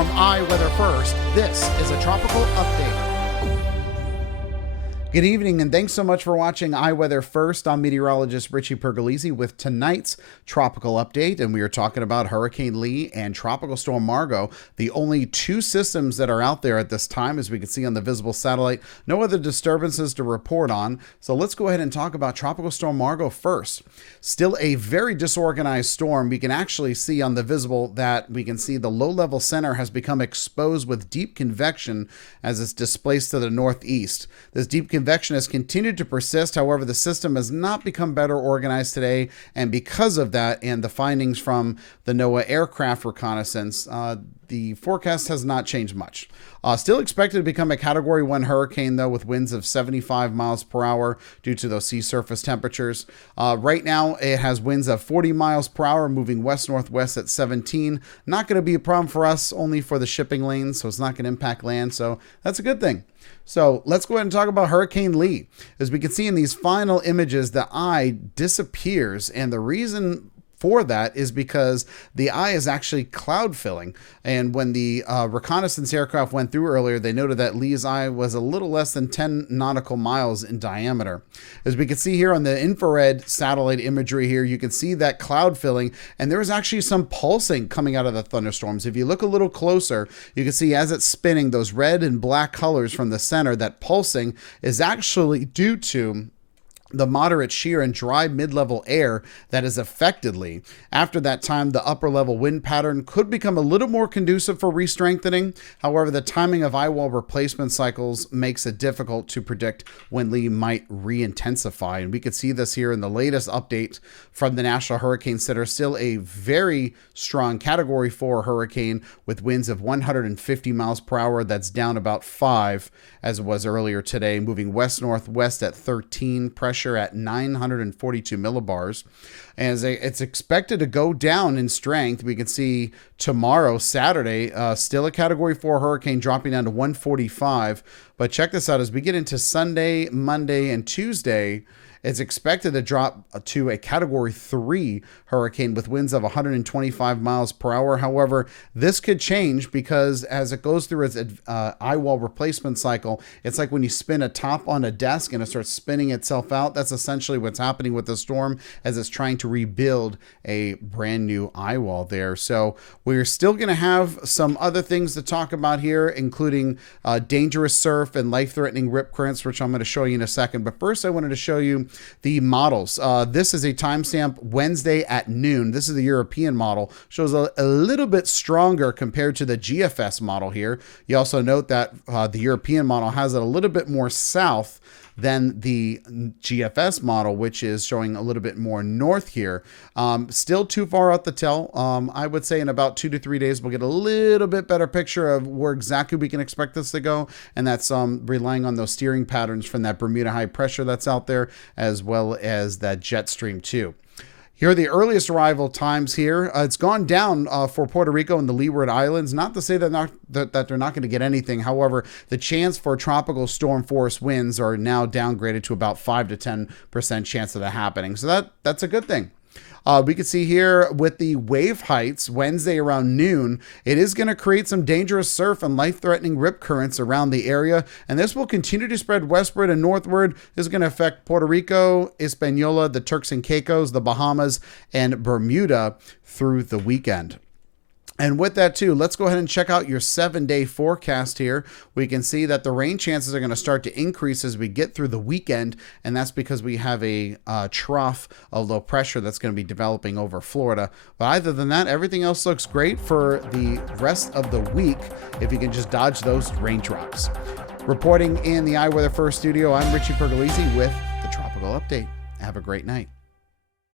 From iWeather First, this is a tropical update. Good evening, and thanks so much for watching iWeather First. I'm meteorologist Richie Pergolesi with tonight's tropical update, and we are talking about Hurricane Lee and Tropical Storm Margot, the only two systems that are out there at this time, as we can see on the visible satellite. No other disturbances to report on, so let's go ahead and talk about Tropical Storm Margot first. Still a very disorganized storm. We can actually see on the visible that we can see the low-level center has become exposed with deep convection as it's displaced to the northeast. This deep convection has continued to persist. However, the system has not become better organized today, and because of that and the findings from the NOAA aircraft reconnaissance, the forecast has not changed much. Still expected to become a Category 1 hurricane, though, with winds of 75 miles per hour due to those sea surface temperatures. Right now, it has winds of 40 miles per hour, moving west-northwest at 17. Not going to be a problem for us, only for the shipping lanes, so it's not going to impact land, so that's a good thing. So let's go ahead and talk about Hurricane Lee. As we can see in these final images, the eye disappears, and the reason for that is because the eye is actually cloud filling. And when the reconnaissance aircraft went through earlier, they noted that Lee's eye was a little less than 10 nautical miles in diameter. As we can see here on the infrared satellite imagery here, you can see that cloud filling, and there is actually some pulsing coming out of the thunderstorms. If you look a little closer, you can see as it's spinning, those red and black colors from the center, that pulsing is actually due to the moderate shear and dry mid-level air that is affected Lee. After that time, the upper-level wind pattern could become a little more conducive for re-strengthening. However, the timing of eye wall replacement cycles makes it difficult to predict when Lee might re-intensify. And we could see this here in the latest update from the National Hurricane Center. Still a very strong Category 4 hurricane with winds of 150 miles per hour. That's down about 5 as it was earlier today, moving west-northwest at 13, pressure at 942 millibars. As it's expected to go down in strength, we can see tomorrow, Saturday, still a Category 4 hurricane dropping down to 145. But check this out, as we get into Sunday, Monday, and Tuesday, it's expected to drop to a Category 3 hurricane with winds of 125 miles per hour. However, this could change because as it goes through its eye wall replacement cycle, it's like when you spin a top on a desk and it starts spinning itself out. That's essentially what's happening with the storm as it's trying to rebuild a brand new eye wall there. So we're still going to have some other things to talk about here, including dangerous surf and life-threatening rip currents, which I'm going to show you in a second. But first, I wanted to show you the models. This is a timestamp Wednesday at noon. This is the European model. Shows a little bit stronger compared to the GFS model here. You also note that the European model has it a little bit more south than the GFS model, which is showing a little bit more north here. Still too far out to tell. I would say in about 2 to 3 days, we'll get a little bit better picture of where exactly we can expect this to go. And that's relying on those steering patterns from that Bermuda high pressure that's out there, as well as that jet stream too. Here are the earliest arrival times here. It's gone down for Puerto Rico and the Leeward Islands. Not to say that they're not going to get anything. However, the chance for tropical storm force winds are now downgraded to about 5 to 10% chance of that happening. So that's a good thing. We can see here with the wave heights Wednesday around noon, it is going to create some dangerous surf and life-threatening rip currents around the area, and this will continue to spread westward and northward. This is going to affect Puerto Rico, Hispaniola, the Turks and Caicos, the Bahamas, and Bermuda through the weekend. And with that too, let's go ahead and check out your 7-day forecast here. We can see that the rain chances are going to start to increase as we get through the weekend, and that's because we have a trough of low pressure that's going to be developing over Florida. But other than that, everything else looks great for the rest of the week if you can just dodge those raindrops. Reporting in the iWeather First studio, I'm Richie Pergolesi with the Tropical Update. Have a great night.